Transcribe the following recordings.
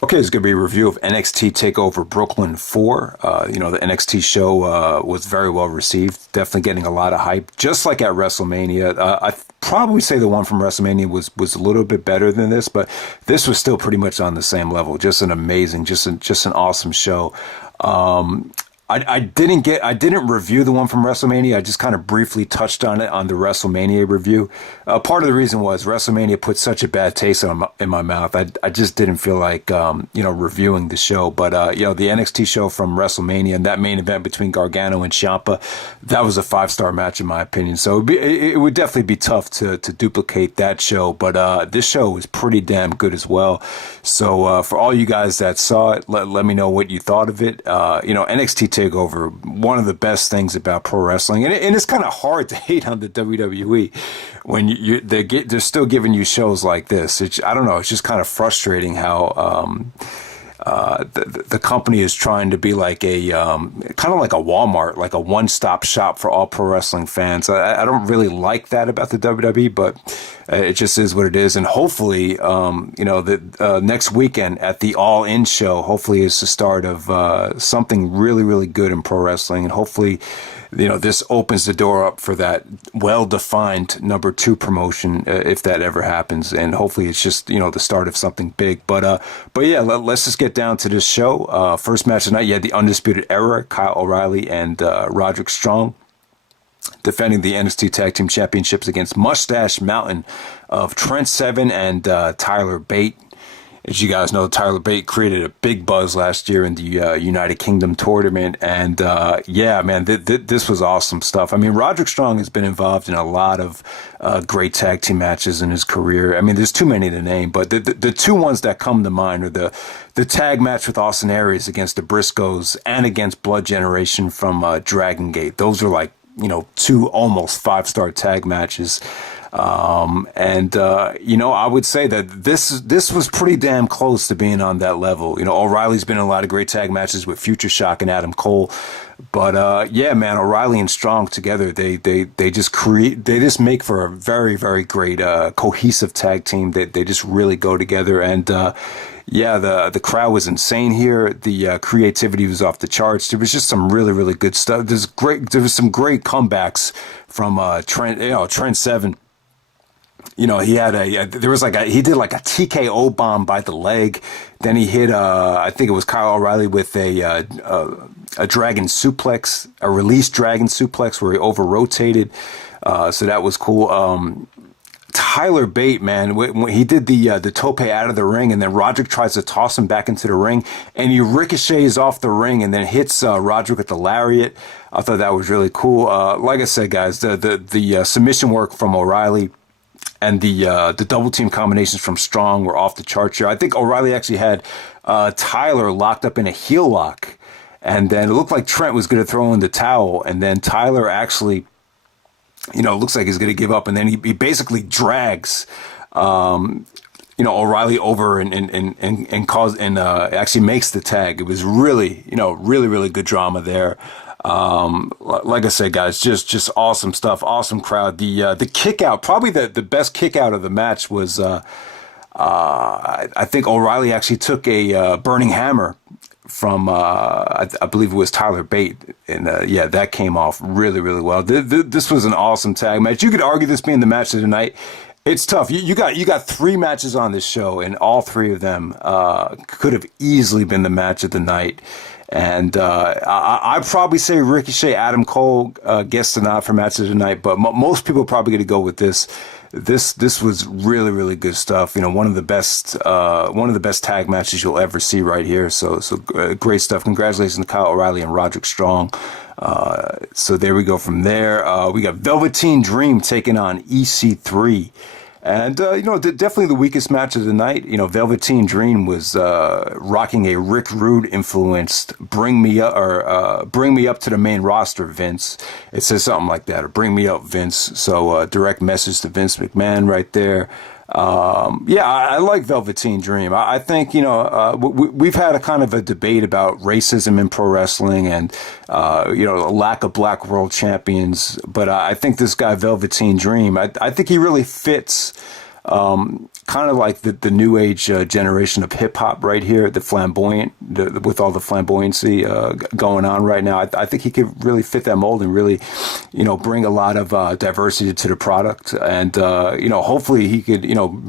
Okay, it's going to be a review of NXT Takeover Brooklyn 4. The NXT show was very well received, definitely getting a lot of hype, just like at WrestleMania. I probably say the one from WrestleMania was a little bit better than this, but this was still pretty much on the same level. Just an amazing, just an awesome show. I didn't review the one from WrestleMania. I just kind of briefly touched on it on the WrestleMania review. Part of the reason was WrestleMania put such a bad taste in my mouth. I just didn't feel like, reviewing the show. But, the NXT show from WrestleMania and that main event between Gargano and Ciampa, that was a 5-star match in my opinion. So it would definitely be tough to duplicate that show. But this show was pretty damn good as well. So for all you guys that saw it, let me know what you thought of it. NXT Takeover, one of the best things about pro wrestling, and it's kind of hard to hate on the WWE when they're still giving you shows like this. I don't know, it's just kind of frustrating how the company is trying to be like a kind of like a Walmart, like a one-stop shop for all pro wrestling fans. I don't really like that about the WWE, but it just is what it is. And hopefully, the next weekend at the All In show, hopefully is the start of something really, really good in pro wrestling. And hopefully, this opens the door up for that well-defined number 2 promotion, if that ever happens. And hopefully it's just, the start of something big. But yeah, let's just get down to this show. First match tonight, you had the Undisputed Era, Kyle O'Reilly and Roderick Strong, defending the NXT Tag Team Championships against Mustache Mountain of Trent Seven and Tyler Bate. As you guys know, Tyler Bate created a big buzz last year in the United Kingdom tournament. And this was awesome stuff. I mean, Roderick Strong has been involved in a lot of great tag team matches in his career. I mean, there's too many to name, but the two ones that come to mind are the tag match with Austin Aries against the Briscoes and against Blood Generation from Dragon Gate. Those are like, 2 almost 5-star tag matches. I would say that this was pretty damn close to being on that level. O'Reilly's been in a lot of great tag matches with Future Shock and Adam Cole. But, O'Reilly and Strong together, they just make for a very, very great, cohesive tag team. They just really go together. And, the crowd was insane here. The creativity was off the charts. There was just some really, really good stuff. There was some great comebacks from Trent Seven. He had he did like a TKO bomb by the leg. Then he hit I think it was Kyle O'Reilly with a dragon suplex, a release dragon suplex where he over rotated. So that was cool. Tyler Bate, man, when he did the tope out of the ring, and then Roderick tries to toss him back into the ring, and he ricochets off the ring and then hits Roderick with the lariat. I thought that was really cool. Like I said, guys, the submission work from O'Reilly and the double team combinations from Strong were off the charts here. I think O'Reilly actually had Tyler locked up in a heel lock, and then it looked like Trent was going to throw in the towel, and then Tyler actually, looks like he's going to give up, and then he basically drags, O'Reilly over and actually makes the tag. It was really, really, really good drama there. Like I said, guys, just awesome stuff, awesome crowd. The kick out, probably the best kick out of the match was, I think O'Reilly actually took a burning hammer from I believe it was Tyler Bate, and that came off really, really well. This was an awesome tag match. You could argue this being the match of the night. It's tough. You got 3 matches on this show, and all 3 of them could have easily been the match of the night. And I'd probably say Ricochet, Adam Cole gets the nod for match of the night, but most people are probably going to go with this. This was really, really good stuff. One of the best tag matches you'll ever see right here. So great stuff. Congratulations to Kyle O'Reilly and Roderick Strong. So there we go from there. We got Velveteen Dream taking on EC3. And, definitely the weakest match of the night. Velveteen Dream was rocking a Rick Rude influenced bring me up to the main roster, Vince. It says something like that, or bring me up, Vince. So direct message to Vince McMahon right there. I like Velveteen Dream. I think, we've had a kind of a debate about racism in pro wrestling and, a lack of black world champions. But I think this guy, Velveteen Dream, I think he really fits, kind of like the new age generation of hip hop right here, the flamboyant, with all the flamboyancy going on right now. I think he could really fit that mold and really, bring a lot of diversity to the product. And, hopefully he could,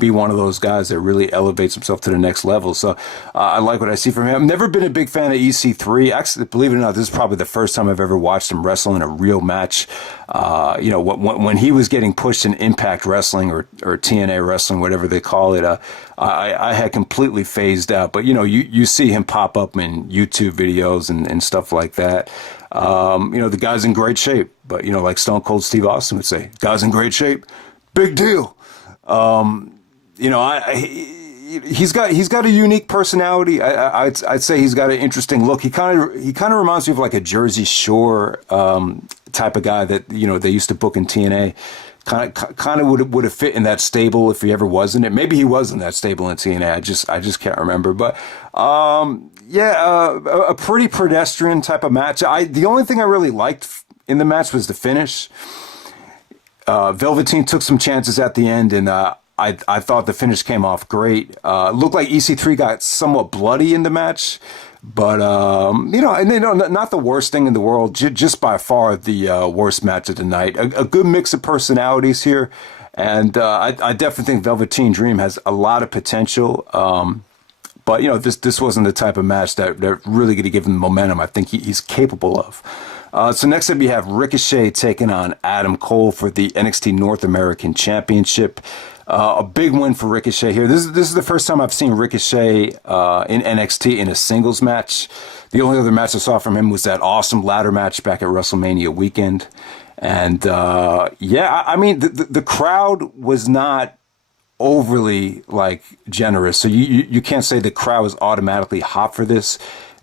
be one of those guys that really elevates himself to the next level. So I like what I see from him. I've never been a big fan of EC3. Actually, believe it or not, this is probably the first time I've ever watched him wrestle in a real match. When he was getting pushed in Impact Wrestling or TNA Wrestling, whatever they call it, I had completely phased out. But, you see him pop up in YouTube videos and stuff like that. The guy's in great shape. But, like Stone Cold Steve Austin would say, guy's in great shape. Big deal. He's got a unique personality. I'd say he's got an interesting look. He kind of reminds me of like a Jersey Shore type of guy that they used to book in TNA. Kind of would have fit in that stable if he ever was in it. Maybe he was in that stable in TNA. I just can't remember. But a pretty pedestrian type of match. The only thing I really liked in the match was the finish. Velveteen took some chances at the end, and I thought the finish came off great. Looked like EC3 got somewhat bloody in the match, but not the worst thing in the world. Just by far the worst match of the night. A good mix of personalities here, and I definitely think Velveteen Dream has a lot of potential. But this wasn't the type of match that really going to give him momentum. I think he's capable of. So next up, you have Ricochet taking on Adam Cole for the NXT North American Championship. A big win for Ricochet here. This is the first time I've seen Ricochet in NXT in a singles match. The only other match I saw from him was that awesome ladder match back at WrestleMania weekend. And the crowd was not overly generous. So you can't say the crowd was automatically hot for this.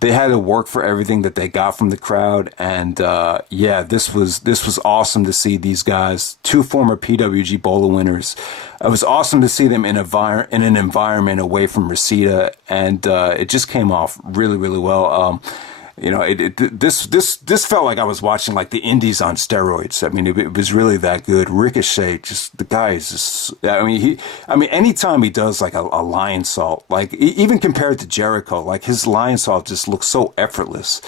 They had to work for everything that they got from the crowd, and this was awesome to see these guys, two former PWG Bola winners. It was awesome to see them in an environment away from Reseda, and it just came off really, really well. This felt like I was watching like the Indies on steroids. I mean, it was really that good. Ricochet, the guy is just. Anytime he does like a lion salt, even compared to Jericho, like his lion salt just looks so effortless.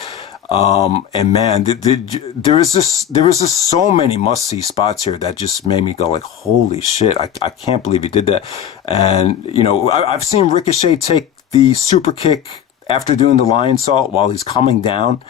And man, there was just so many must see spots here that just made me go like, holy shit! I can't believe he did that. And I've seen Ricochet take the super kick after doing the lion salt while he's coming down,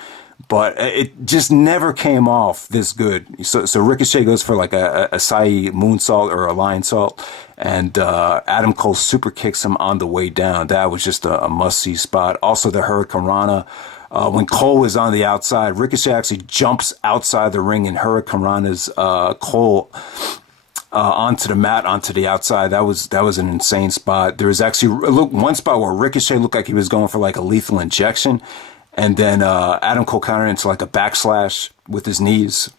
but it just never came off this good. So Ricochet goes for like a Sai moonsault or a lion salt, and Adam Cole super kicks him on the way down. That was just a must-see spot. Also the Hurricane Rana. When Cole was on the outside, Ricochet actually jumps outside the ring and Hurricane Rana's Cole onto the mat, onto the outside. That was an insane spot. There was actually one spot where Ricochet looked like he was going for like a lethal injection, and then Adam Cole countered into like a backslash with his knees.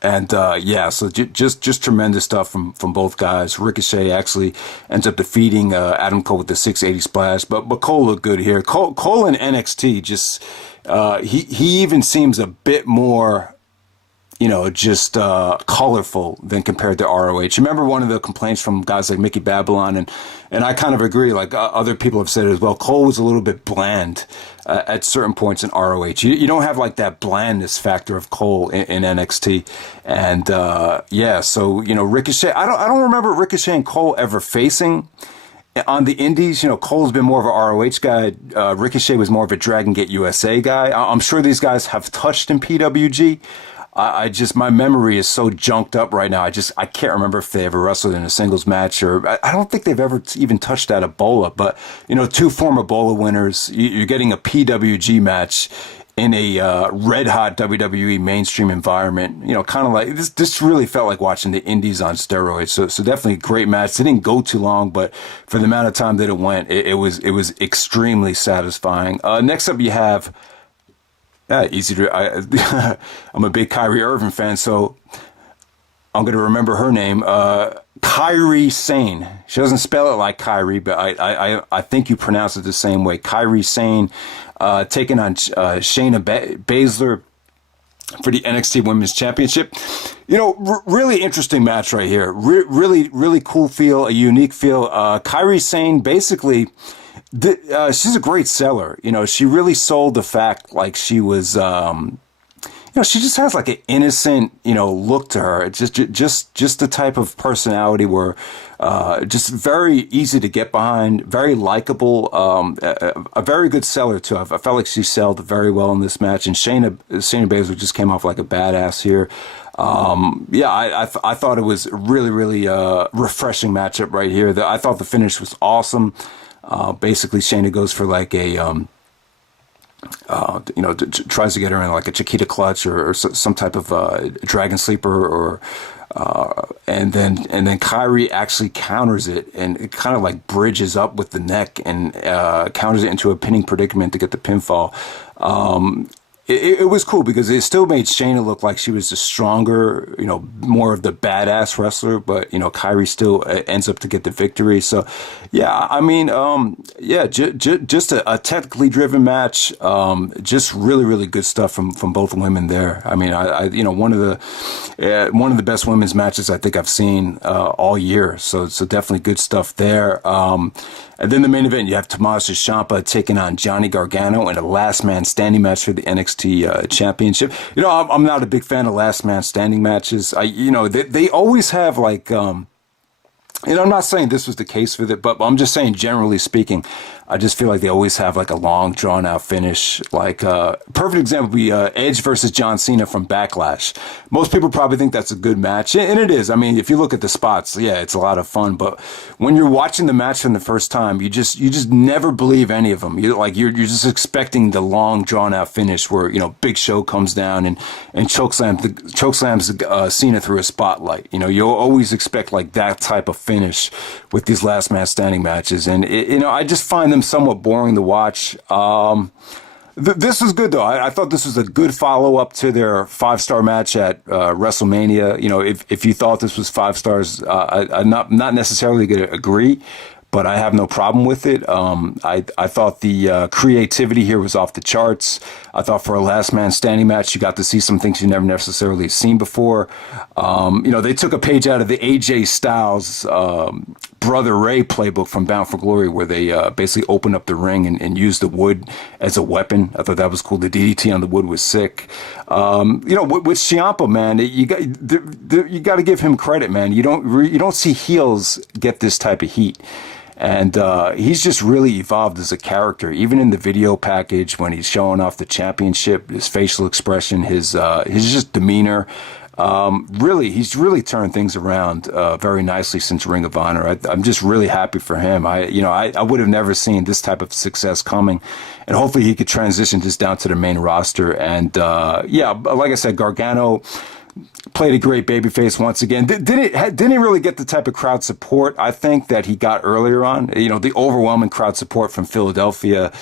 And so just tremendous stuff from both guys. Ricochet actually ends up defeating Adam Cole with the 680 splash, but Cole looked good here. Cole in NXT just he even seems a bit more colorful than compared to ROH. Remember one of the complaints from guys like Mickey Babylon, and I kind of agree, like other people have said it as well, Cole was a little bit bland at certain points in ROH. You don't have like that blandness factor of Cole in NXT. And so Ricochet, I don't remember Ricochet and Cole ever facing on the indies. Cole's been more of a ROH guy. Ricochet was more of a Dragon Gate USA guy. I'm sure these guys have touched in PWG. My memory is so junked up right now. I can't remember if they ever wrestled in a singles match, or I don't think they've ever even touched at a Bola. But two former Bola winners. You're getting a PWG match in a red hot WWE mainstream environment. Kind of like this. This really felt like watching the Indies on steroids. So definitely a great match. It didn't go too long, but for the amount of time that it went, it was extremely satisfying. Next up, you have. Easy to. I'm a big Kairi Irvin fan, so I'm going to remember her name. Kairi Sane. She doesn't spell it like Kairi, but I think you pronounce it the same way. Kairi Sane taking on Shayna Baszler. for the NXT Women's Championship. You know, really interesting match right here. Really cool feel, a unique feel. Kairi Sane basically, she's a great seller. You know, she really sold the fact like she was, you know, she just has like an innocent, you know, look to her. It's just the type of personality where, just very easy to get behind, very likable, a very good seller too. I felt like she sold very well in this match, and Shayna Baszler just came off like a badass here. Yeah, I thought it was really refreshing matchup right here. I thought the finish was awesome. Basically, Shayna goes for like a you know, tries to get her in like a Chiquita clutch or some type of dragon sleeper, or and then Kairi actually counters it, and it kind of like bridges up with the neck and counters it into a pinning predicament to get the pinfall. It was cool because it still made Shayna look like she was the stronger, you know, more of the badass wrestler, but, you know, Kairi still ends up to get the victory. So, yeah, I mean, yeah, just a technically driven match. Just really good stuff from both women there. I mean, I you know, one of the best women's matches I think I've seen all year. So definitely good stuff there. And then the main event, you have Tommaso Ciampa taking on Johnny Gargano in a last man standing match for the NXT Championship. You know, I'm not a big fan of last man standing matches. You know, they always have like, you know, I'm not saying this was the case with it, but I'm just saying, generally speaking, I just feel like they always have like a long, drawn out finish. Like, perfect example would be Edge versus John Cena from Backlash. Most people probably think that's a good match, and it is. I mean, if you look at the spots, yeah, it's a lot of fun. But when you're watching the match for the first time, you just never believe any of them. You're just expecting the long, drawn out finish where, you know, Big Show comes down and chokeslams Cena through a spotlight. You know, you'll always expect like that type of finish with these last man standing matches, and you know, I just find them somewhat boring to watch. This was good though. I thought this was a good follow up to their 5-star match at WrestleMania. You know, if you thought this was 5 stars, I'm not necessarily going to agree, but I have no problem with it. I thought the creativity here was off the charts. I thought for a last man standing match, you got to see some things you never necessarily seen before. You know, they took a page out of the AJ Styles Brother Ray playbook from Bound for Glory, where they basically opened up the ring and used the wood as a weapon. I thought that was cool. The DDT on the wood was sick. You know, with Ciampa, man, you got to give him credit, man. You don't see heels get this type of heat. And he's just really evolved as a character, even in the video package when he's showing off the championship, his facial expression, his just demeanor. He's really turned things around very nicely since Ring of Honor. I'm just really happy for him. I would have never seen this type of success coming, and hopefully he could transition this down to the main roster. And yeah, like I said, Gargano played a great babyface once again. Didn't really get the type of crowd support I think that he got earlier on. You know, the overwhelming crowd support from Philadelphia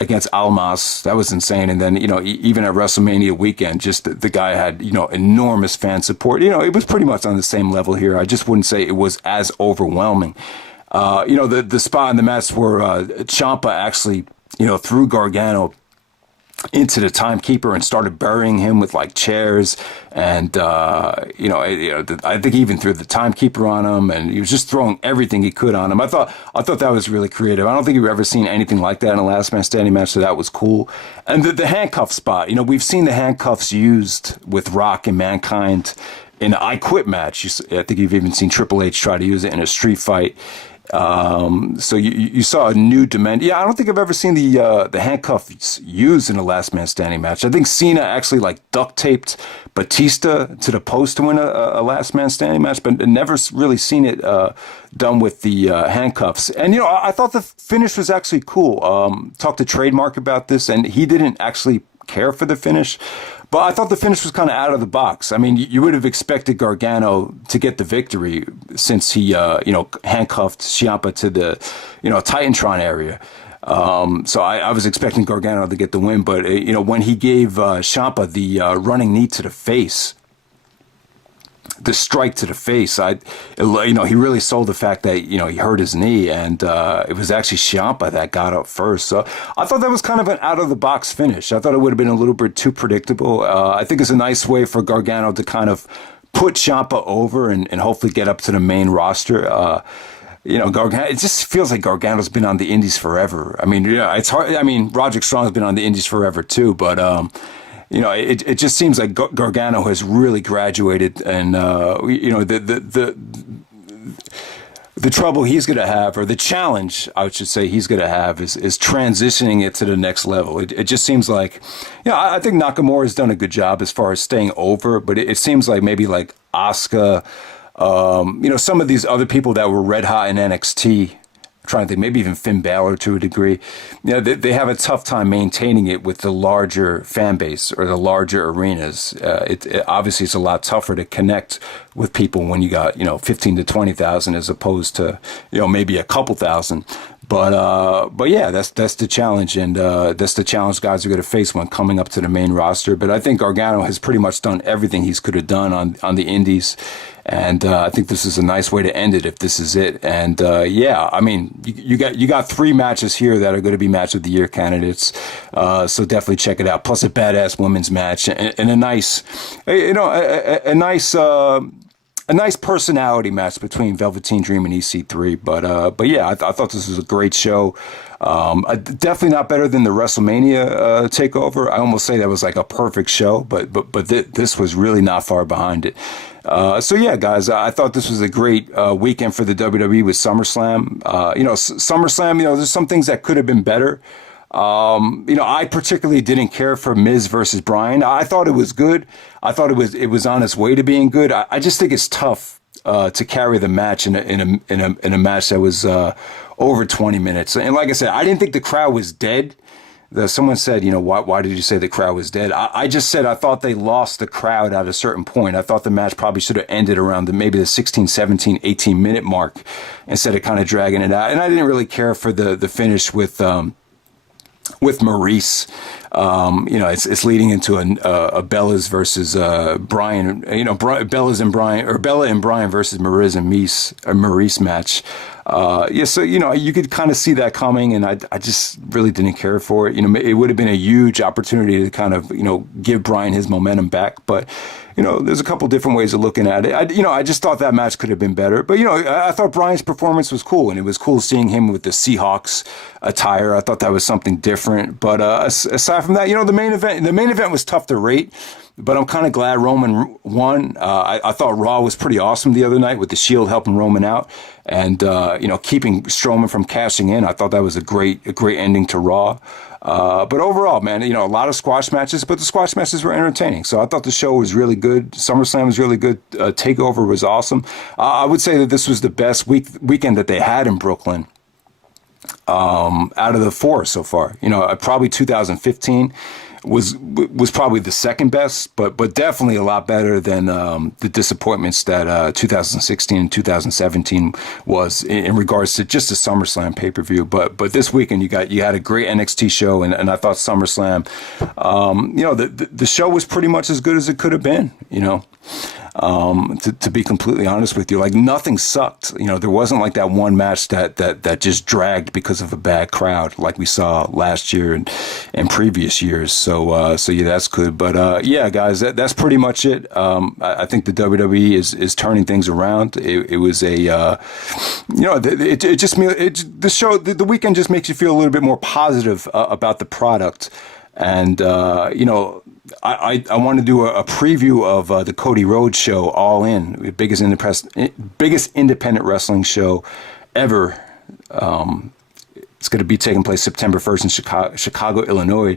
against Almas, that was insane. And then, you know, even at WrestleMania weekend, just the guy had, you know, enormous fan support. You know, it was pretty much on the same level here. I just wouldn't say it was as overwhelming. You know, the spot in the match where Ciampa actually, you know, threw Gargano into the timekeeper and started burying him with like chairs, and you know, I think he even threw the timekeeper on him, and he was just throwing everything he could on him. I thought that was really creative. I don't think we've ever seen anything like that in a last man standing match, so that was cool. And the handcuff spot, you know, we've seen the handcuffs used with Rock and Mankind in the I Quit match. I think you've even seen Triple H try to use it in a street fight. So you saw a new dimension. Yeah, I don't think I've ever seen the handcuffs used in a last man standing match. I think Cena actually like duct taped Batista to the post to win a last man standing match, but never really seen it done with the handcuffs. And you know, I thought the finish was actually cool. Talked to Trademark about this, and he didn't actually care for the finish. But I thought the finish was kind of out of the box. I mean, you would have expected Gargano to get the victory since he, you know, handcuffed Ciampa to the, you know, Titantron area. So I was expecting Gargano to get the win. But, you know, when he gave Ciampa the running knee to the face, the strike to the face. He really sold the fact that, he hurt his knee, and it was actually Ciampa that got up first. So I thought that was kind of an out of the box finish. I thought it would have been a little bit too predictable. I think it's a nice way for Gargano to kind of put Ciampa over and hopefully get up to the main roster. Gargano, it just feels like Gargano's been on the indies forever. I mean, yeah, it's hard. I mean, Roderick Strong's been on the indies forever too, but, it just seems like Gargano has really graduated, and the trouble he's going to have, or the challenge I should say he's going to have, is transitioning it to the next level. It just seems like, I think Nakamura has done a good job as far as staying over, but it seems like maybe like Asuka, some of these other people that were red hot in NXT. Trying to think, maybe even Finn Balor to a degree. They have a tough time maintaining it with the larger fan base or the larger arenas. Obviously it's a lot tougher to connect with people when you got 15 to 20,000 as opposed to maybe a couple thousand. But yeah, that's the challenge, and that's the challenge guys are going to face when coming up to the main roster. But I think Gargano has pretty much done everything he could have done on the indies, and I think this is a nice way to end it if this is it. And I mean, you got 3 matches here that are going to be match of the year candidates, so definitely check it out. Plus a badass women's match and a nice, a nice personality match between Velveteen Dream and EC3. But yeah, I thought this was a great show. Definitely not better than the WrestleMania takeover. I almost say that was like a perfect show, but this was really not far behind it. So yeah, guys, I thought this was a great weekend for the WWE with SummerSlam. SummerSlam, there's some things that could have been better. I particularly didn't care for Miz versus Bryan. I thought it was good. I thought it was on its way to being good. I just think it's tough to carry the match in a match that was over 20 minutes. And like I said, I didn't think the crowd was dead. Someone said, why did you say the crowd was dead? I just said I thought they lost the crowd at a certain point. I thought the match probably should have ended around maybe the 16, 17, 18 minute mark instead of kind of dragging it out. And I didn't really care for the finish with Maurice. It's leading into a Bella's versus Bryan. Bella and Bryan versus Maurice match. So you could kind of see that coming, and I just really didn't care for it. It would have been a huge opportunity to kind of give Bryan his momentum back, but there's a couple different ways of looking at it. I just thought that match could have been better, but I thought Bryan's performance was cool, and it was cool seeing him with the Seahawks attire. I thought that was something different, but aside from that, the main event was tough to rate. But I'm kind of glad Roman won. I thought Raw was pretty awesome the other night with the Shield helping Roman out, and keeping Strowman from cashing in. I thought that was a great ending to Raw. But overall, man, a lot of squash matches, but the squash matches were entertaining. So I thought the show was really good. SummerSlam was really good. Takeover was awesome. I would say that this was the best weekend that they had in Brooklyn. Out of the 4 so far, probably 2015 was probably the second best, but definitely a lot better than the disappointments that 2016 and 2017 was in regards to just the SummerSlam pay-per-view. But this weekend you had a great NXT show, and I thought SummerSlam, the show was pretty much as good as it could have been. To be completely honest with you, like nothing sucked. There wasn't like that one match that just dragged because of a bad crowd like we saw last year and previous years. So yeah, that's good. But yeah, guys, that's pretty much it. I think the WWE is turning things around. It was the weekend just makes you feel a little bit more positive about the product. And, I want to do a preview of the Cody Rhodes show, All In, the biggest independent wrestling show ever. It's going to be taking place September 1st in Chicago, Illinois.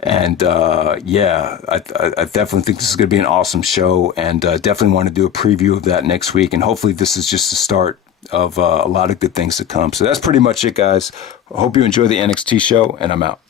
And, I definitely think this is going to be an awesome show, and definitely want to do a preview of that next week. And hopefully this is just the start of a lot of good things to come. So that's pretty much it, guys. I hope you enjoy the NXT show, and I'm out.